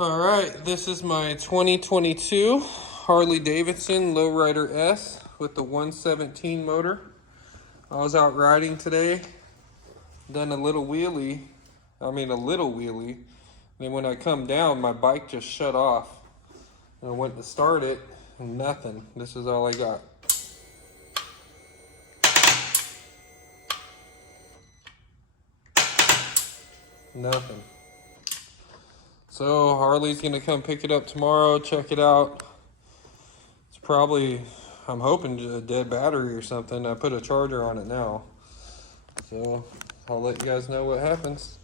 All right, this is my 2022 Harley Davidson Lowrider S with the 117 motor. I was out riding today, done a little wheelie. Then when I come down, my bike just shut off. And I went to start it, and nothing. This is all I got. Nothing. So Harley's gonna come pick it up tomorrow, check it out. It's probably, I'm hoping, a dead battery or something. I put a charger on it now. So I'll let you guys know what happens.